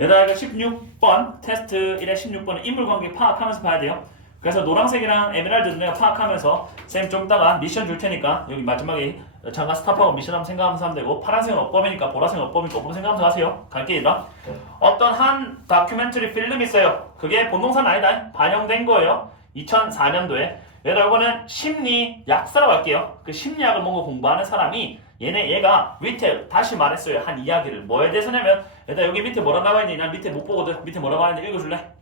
이거 16번 테스트 1의 16번은 인물관계 파악하면서 봐야 돼요. 그래서 노란색이랑 에메랄드 내가 파악하면서 쌤 좀 이따가 미션 줄 테니까 여기 마지막에 잠깐 스탑하고 미션 한번 생각하면서 하면 되고 파란색은 업범이니까 보라색은 업범이니까 업범 생각하면서 하세요. 갈게 얘들아. 어떤 한 다큐멘터리 필름이 있어요. 그게 본동산 아니다. 반영된 거예요. 2004년도에. 얘들아 이거는 심리 약사라고 할게요. 그 심리학을 뭔가 공부하는 사람이 얘네 얘가 밑에 다시 말했어요. 한 이야기를 뭐에 대해서냐면 얘들아 여기 밑에 뭐라 나와 있니? 난 밑에 못 보거든. 밑에 뭐라고 하는데 읽어줄래?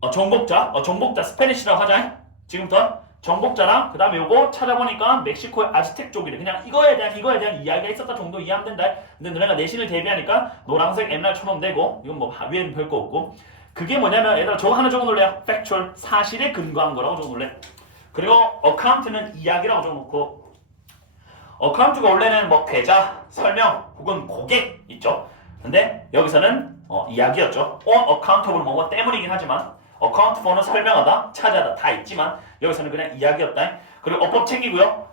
어, 정복자, 어, 정복자 스페니쉬라고 하자. 지금부터 정복자랑 그 다음에 요거 찾아보니까 멕시코의 아즈텍 쪽이래. 그냥 이거에 대한 이거에 대한 이야기가 있었다 정도 이해하면 된다. 근데 너네가 내신을 대비하니까 노란색 옛날 처럼 되고 이건 뭐 위에는 별거 없고 그게 뭐냐면 얘들아 저거 하나 적어놓을래요. factual 사실에 근거한 거라고 적어놓을래. 그리고 어카운트는 이야기라고 적어놓고 어카운트가 원래는 뭐 계좌, 설명 혹은 고객 있죠. 근데 여기서는 어, 이야기였죠. on accountable 뭐뭐 때문이긴 하지만 account for는 설명하다, 차지하다 다 있지만 여기서는 그냥 이야기였다. 그리고 어법 챙기고요.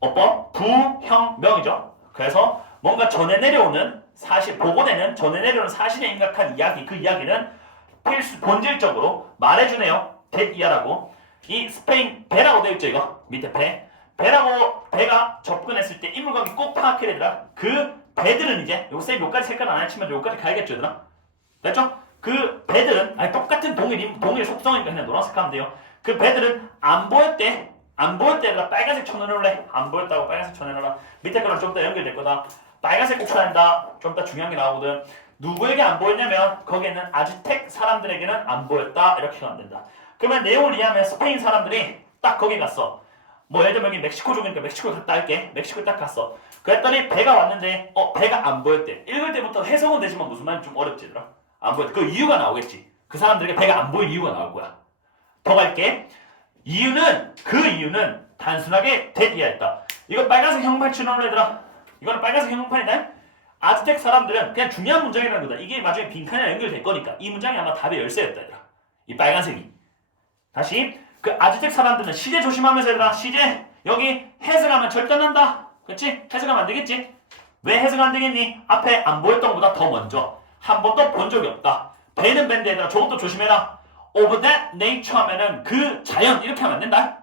어법 부형명이죠. 그래서 뭔가 전해 내려오는 사실 보고되는 전해 내려오는 사실에 입각한 이야기 그 이야기는 필수 본질적으로 말해주네요. 대이하라고 이 스페인 배라고 되어 있죠 이거 밑에 배 배라고 배가 접근했을 때 인물관계 꼭 파악해야 되더라. 그 배들은 이제 요쌤 요까지 색깔 안 해치면 요까지 가야겠죠 얘들아. 됐죠? 그 배들은 아니 똑같은 동일 동일 속성이니까 그냥 노란색 하면 돼요. 그 배들은 안 보였대. 안 보였대가 빨간색 쳐내놓을래. 안 보였다고 빨간색 쳐내놓으라. 밑에 거랑 좀 더 연결될 거다. 빨간색 꼭 쳐야 된다. 좀 더 중요한 게 나오거든. 누구에게 안 보였냐면 거기에는 아즈텍 사람들에게는 안 보였다. 이렇게 하면 된다. 그러면 이해하면 스페인 사람들이 딱 거기 갔어. 뭐 예를 들면 여기 멕시코 갔다 할게. 멕시코 딱 갔어. 그랬더니 배가 왔는데 어 배가 안 보였대. 읽을 때부터 해석은 되지만 무슨 말인지 좀 어렵지 얘들아. 안 보였대. 그 이유가 나오겠지. 그 사람들에게 배가 안 보일 이유가 나올 거야. 더 갈게. 이유는 그 이유는 단순하게 대기했다. 이거 빨간색 형판 치는 얘들아. 이거는 빨간색 형판이다. 아즈텍 사람들은 그냥 중요한 문장이라는 거다. 이게 나중에 빈칸이랑 연결될 거니까 이 문장이 아마 답의 열쇠였다 얘들아. 이 빨간색이. 다시 그 아즈텍 사람들은 시제 조심하면서 얘들아 시제 여기 해석하면 절대 난다. 그렇지? 해석하면 안 되겠지? 왜 해석 안 되겠니? 앞에 안 보였던 것보다 더 먼저 한 번도 본 적이 없다. 배는 밴드 얘들아 저것도 조심해라. of that nature 하면은 그 자연 이렇게 하면 안 된다.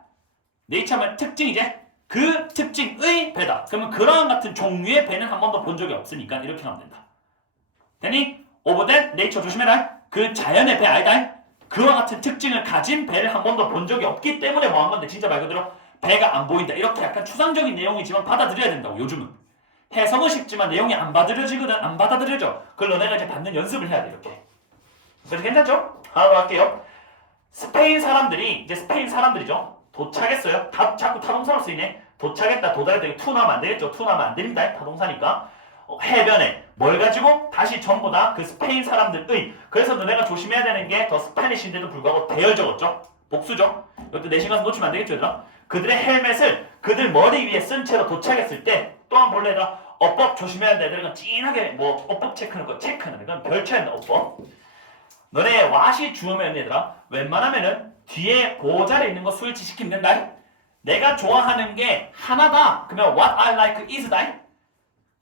nature 하면 특징이제 그 특징의 배다. 그러면 그러한 같은 종류의 배는 한 번도 본 적이 없으니까 이렇게 하면 된다. 되니? of that nature 조심해라. 그 자연의 배 아니다. 그와 같은 특징을 가진 배를 한 번도 본 적이 없기 때문에 뭐한 건데 진짜 말 그대로 배가 안 보인다. 이렇게 약간 추상적인 내용이지만 받아들여야 된다고 요즘은. 해석은 쉽지만 내용이 안 받아들여지거든. 안 받아들여져. 그걸 너네가 이제 받는 연습을 해야 돼 이렇게. 그래서 괜찮죠? 하나 더 할게요. 스페인 사람들이 이제 스페인 사람들이죠. 도착했어요. 다, 자꾸 타동사로 쓰이네. 도착했다. 도달했다. 이거 투 나면 안 되겠죠. 투 나면 안 됩니다. 타동사니까. 어, 해변에 뭘 가지고 다시 전부 다 그 스페인 사람들의 그래서 너네가 조심해야 되는 게 더 스페니쉬인데도 불구하고 대열 적었죠. 복수죠. 이것도 내신 가서 놓치면 안 되겠죠, 얘들아. 그들의 헬멧을 그들 머리 위에 쓴 채로 도착했을 때 또한 얘들아 어법 조심해야 된다. 얘들아 진하게 뭐 어법 체크하는 거 체크하는 거 별쳐야 된다. 어법. 너네 와시 주어면 얘들아 웬만하면은 뒤에 보자리에 있는 거 스위치 시키면 된다. 내가 좋아하는 게 하나다. 그러면 what I like is다.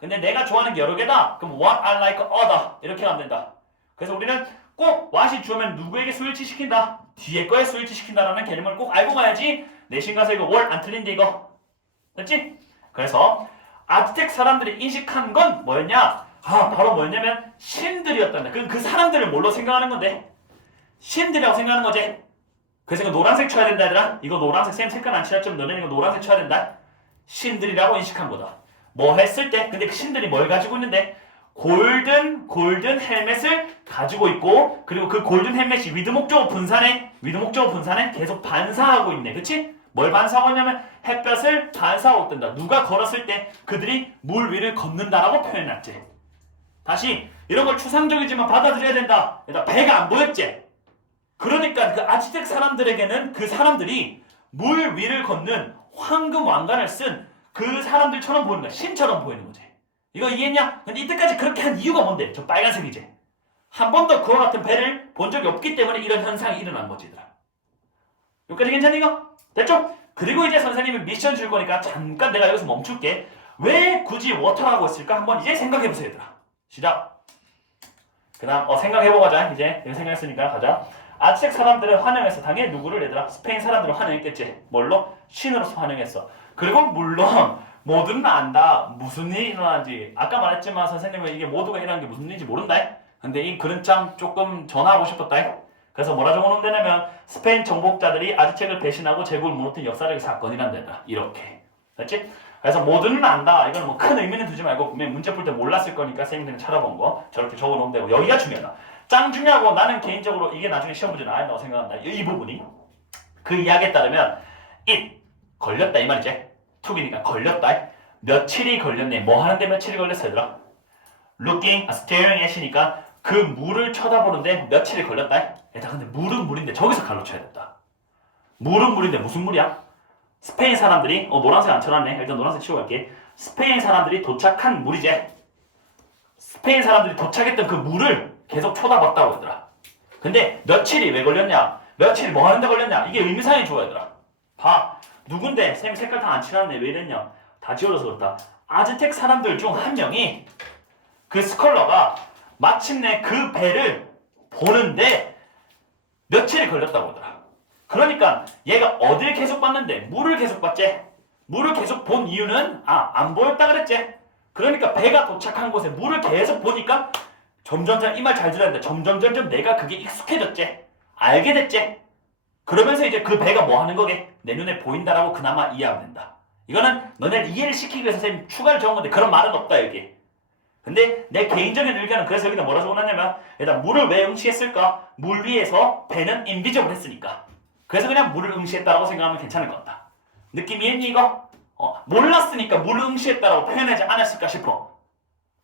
근데 내가 좋아하는 게 여러 개다. 그럼 what I like other 이렇게 하면 된다. 그래서 우리는 꼭 what이 주어면 누구에게 스위치 시킨다. 뒤에 거에 스위치 시킨다라는 개념을 꼭 알고 가야지 내신 가서 이거 월 안 틀린데 이거. 됐지? 그래서 아즈텍 사람들이 인식한 건 뭐였냐? 아 바로 뭐였냐면 신들이었단다. 그, 그 사람들을 뭘로 생각하는 건데? 신들이라고 생각하는 거지. 그래서 이거 노란색 쳐야 된다 얘들아. 이거 노란색 쌤 색깔 안 칠했지만 너네는 이거 노란색 쳐야 된다. 신들이라고 인식한 거다. 뭐 했을 때 근데 그 신들이 뭘 가지고 있는데? 골든 골든 헬멧을 가지고 있고 그리고 그 골든 헬멧이 위드 목적어 분산에 위드 목적어 분산에 계속 반사하고 있네. 그치? 뭘 반사하고 있냐면 햇볕을 반사하고 있단다. 누가 걸었을 때 그들이 물 위를 걷는다라고 표현했지. 다시 이런 걸 추상적이지만 받아들여야 된다. 일단 배가 안 보였지. 그러니까 그 아지텍 사람들에게는 그 사람들이 물 위를 걷는 황금 왕관을 쓴 그 사람들처럼 보이는 거야. 신처럼 보이는 거지. 이거 이해했냐? 근데 이때까지 그렇게 한 이유가 뭔데? 저 빨간색이지. 한 번도 그와 같은 배를 본 적이 없기 때문에 이런 현상이 일어난 거지, 얘들아. 여기까지 괜찮니, 이거? 됐죠? 그리고 이제 선생님이 미션 줄 거니까 잠깐 내가 여기서 멈출게. 왜 굳이 워터라고 했을까? 한번 이제 생각해보세요, 얘들아. 시작. 그 다음 어 생각해보고 가자 이제 내가 생각했으니까 가자. 아치텍 사람들은 환영했어. 당연히 누구를 얘들아? 스페인 사람들은 환영했겠지. 뭘로? 신으로서 환영했어. 그리고 물론 모두는 안다. 무슨 일이 일어나는지. 아까 말했지만 선생님은 이게 모두가 일어나는 게 무슨 일인지 모른다. 근데 이 글은참 조금 전하고 싶었다. 그래서 뭐라 적어놓은 데냐면 스페인 정복자들이 아즈텍을 배신하고 제국을 무너뜨린 역사적 사건이란 데다. 이렇게. 됐지? 그래서 모두는 안다. 이건 뭐 큰 의미는 두지 말고 분명히 문제 풀 때 몰랐을 거니까 쌤들이 찾아본 거 저렇게 적어놓으면 되고 여기가 중요하다. 짱 중요하고 나는 개인적으로 이게 나중에 시험 문제 나야 된다고 생각한다. 이, 이 부분이 그 이야기에 따르면 it 걸렸다 이 말이지. 툭이니까 걸렸다. 며칠이 걸렸네. 뭐 하는데 며칠이 걸렸어 얘들아? looking, 아, staring at이니까 그 물을 쳐다보는데 며칠이 걸렸다. 얘들아 근데 물은 물인데 저기서 갈로 쳐야 된다. 물은 물인데 무슨 물이야? 스페인 사람들이 어 노란색 안 쳐놨네. 일단 노란색 치고 갈게. 스페인 사람들이 도착한 물이지. 스페인 사람들이 도착했던 그 물을 계속 쳐다봤다고 얘들아. 근데 며칠이 왜 걸렸냐? 며칠이 뭐 하는데 걸렸냐? 이게 의미상이 좋아 얘들아. 봐. 누군데? 쌤 색깔 다 안 칠했네. 왜 이랬냐? 다 지워져서 그렇다. 아즈텍 사람들 중 한 명이 그 스컬러가 마침내 그 배를 보는데 며칠이 걸렸다고 하더라. 그러니까 얘가 어딜 계속 봤는데 물을 계속 봤지. 물을 계속 본 이유는 아 안 보였다 그랬지. 그러니까 배가 도착한 곳에 물을 계속 보니까 점점점 이 말 잘 들어야 돼. 점점 점점 내가 그게 익숙해졌지. 알게 됐지. 그러면서 이제 그 배가 뭐 하는 거게 내 눈에 보인다라고 그나마 이해하면 된다. 이거는 너네 이해를 시키기 위해서 선생님 추가를 적은 건데 그런 말은 없다 여기. 근데 내 개인적인 의견은 그래서 여기다 뭐라 적어놨냐면 일단 물을 왜 응시했을까? 물 위에서 배는 인비저블 했으니까. 그래서 그냥 물을 응시했다라고 생각하면 괜찮을 것 같다. 느낌 이해했니 이거? 어, 몰랐으니까 물을 응시했다라고 표현하지 않았을까 싶어.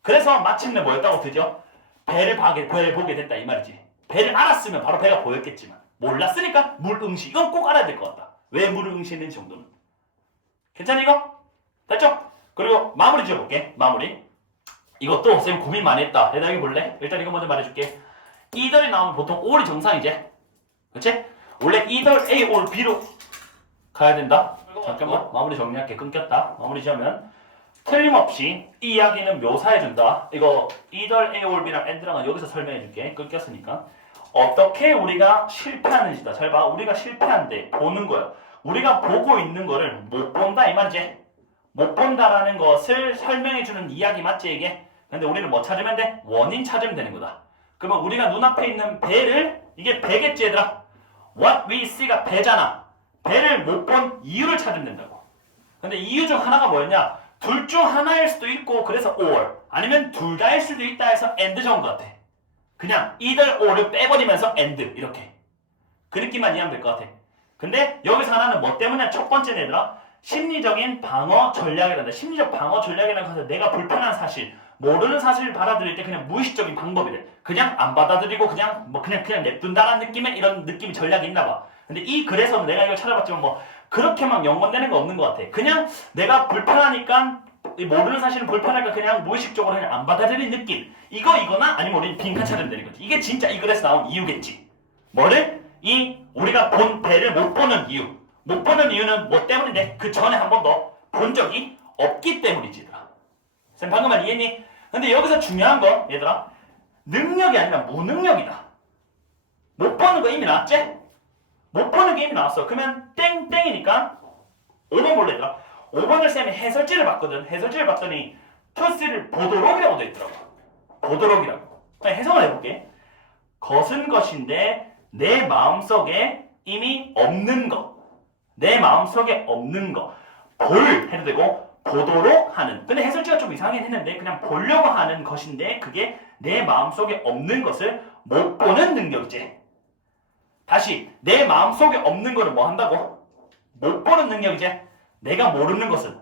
그래서 마침내 뭐였다고 드죠? 배를 보게, 배를 보게 됐다 이 말이지. 배를 알았으면 바로 배가 보였겠지만 몰랐으니까 물 응시. 이건 꼭 알아야 될 것 같다. 왜 물을 응시했는지 정도는. 괜찮니 이거? 됐죠? 그리고 마무리 지어볼게. 마무리. 이것도 쌤 고민 많이 했다. 대답해 볼래? 일단 이거 먼저 말해줄게. 이덜이 나오면 보통 올이 정상이지. 그렇지? 원래 이덜 A, 올 B로 가야 된다. 잠깐만 마무리 정리할게. 끊겼다. 마무리 지으면 틀림없이 이 이야기는 묘사해준다. 이거 이덜 A, 올 B랑 엔드랑은 여기서 설명해줄게. 끊겼으니까. 어떻게 우리가 실패하는지다. 잘 봐. 우리가 실패한데 보는 거야. 우리가 보고 있는 거를 못 본다 이 말이지. 못 본다라는 것을 설명해 주는 이야기 맞지 이게? 근데 우리는 뭐 찾으면 돼? 원인 찾으면 되는 거다. 그러면 우리가 눈앞에 있는 배를 이게 배겠지 얘들아. What we see가 배잖아. 배를 못 본 이유를 찾으면 된다고. 근데 이유 중 하나가 뭐였냐? 둘 중 하나일 수도 있고 그래서 or 아니면 둘 다일 수도 있다 해서 and 것 같아. 그냥 either or를 빼버리면서 and 이렇게. 그 느낌만 이해하면 될 것 같아. 근데 여기서 하나는 뭐 때문에 첫 번째 얘들아 심리적인 방어 전략이란다. 심리적 방어 전략이라는 것은 내가 불편한 사실, 모르는 사실을 받아들일 때 그냥 무의식적인 방법이래. 그냥 안 받아들이고 그냥 뭐 그냥 그냥 냅둔다라는 느낌의 이런 느낌이 전략이 있나 봐. 근데 이 글에서는 내가 이걸 찾아봤지만 뭐 그렇게 막 연관되는 거 없는 것 같아. 그냥 내가 불편하니까 이 모르는 사실은 불편하니까 그냥 무의식적으로 그냥 안 받아들이는 느낌. 이거 이거나 아니면 우리 빈칸 찾으면 되는 거지. 이게 진짜 이 글에서 나온 이유겠지. 뭐를? 이 우리가 본 배를 못 보는 이유. 못 보는 이유는 뭐 때문인데 그 전에 한 번도 본 적이 없기 때문이지 얘들아. 쌤 방금 말 이해했니? 근데 여기서 중요한 건 얘들아 능력이 아니라 무능력이다. 못 보는 거 이미 나왔지? 못 보는 게 이미 나왔어. 그러면 땡땡이니까 5번 볼래 얘들아. 5번을 쌤이 해설지를 봤거든. 해설지를 봤더니 투스를 보도록이라고 돼 있더라고. 보도록이라고. 해석을 해볼게. 것은 것인데 내 마음속에 이미 없는 것. 내 마음속에 없는 거. 볼 해도 되고 보도록 하는. 근데 해설지가 좀 이상하긴 했는데 그냥 보려고 하는 것인데 그게 내 마음속에 없는 것을 못 보는 능력이지. 다시 내 마음속에 없는 거를 뭐 한다고? 못 보는 능력이지. 내가 모르는 것은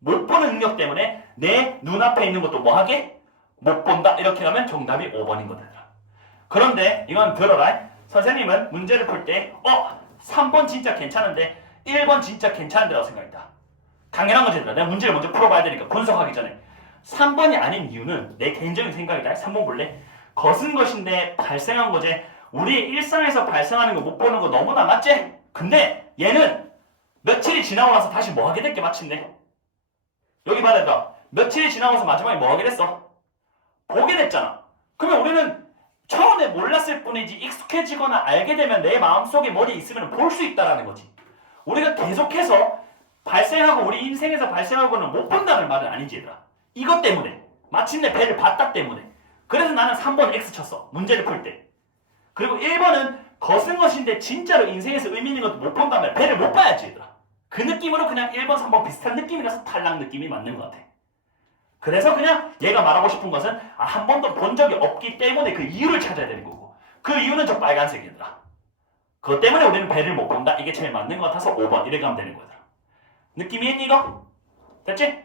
못 보는 능력 때문에 내 눈앞에 있는 것도 뭐 하게? 못 본다. 이렇게 하면 정답이 5번인 거다. 그런데 이건 들어라. 선생님은 문제를 풀 때 어? 3번 진짜 괜찮은데 1번 진짜 괜찮은데라고 생각했다. 당연한 거지. 내가 문제를 먼저 풀어봐야 되니까 분석하기 전에. 3번이 아닌 이유는 내 개인적인 생각이다. 3번 볼래? 것은 것인데 발생한 거지. 우리 일상에서 발생하는 거 못 보는 거 너무나 맞지? 근데 얘는 며칠이 지나고 나서 다시 뭐 하게 될게 마침내. 여기 말해봐. 며칠이 지나고 나서 마지막에 뭐 하게 됐어? 보게 됐잖아. 그러면 우리는 처음에 몰랐을 뿐이지 익숙해지거나 알게 되면 내 마음속에 머리에 있으면 볼 수 있다라는 거지. 우리가 계속해서 발생하고 우리 인생에서 발생하고는 못 본다는 말은 아니지 얘들아. 이것 때문에 마침내 배를 봤다 때문에 그래서 나는 3번 X 쳤어. 문제를 풀 때. 그리고 1번은 거쓴 것인데 진짜로 인생에서 의미 있는 것도 못 본다면 배를 못 봐야지 얘들아. 그 느낌으로 그냥 1번, 3번 비슷한 느낌이라서 탈락 느낌이 맞는 것 같아. 그래서 그냥 얘가 말하고 싶은 것은 아, 한 번도 본 적이 없기 때문에 그 이유를 찾아야 되는 거고 그 이유는 저 빨간색이더라. 그것 때문에 우리는 배를 못 본다. 이게 제일 맞는 것 같아서 5번 이렇게 하면 되는 거더라. 느낌이 있니 이거? 됐지?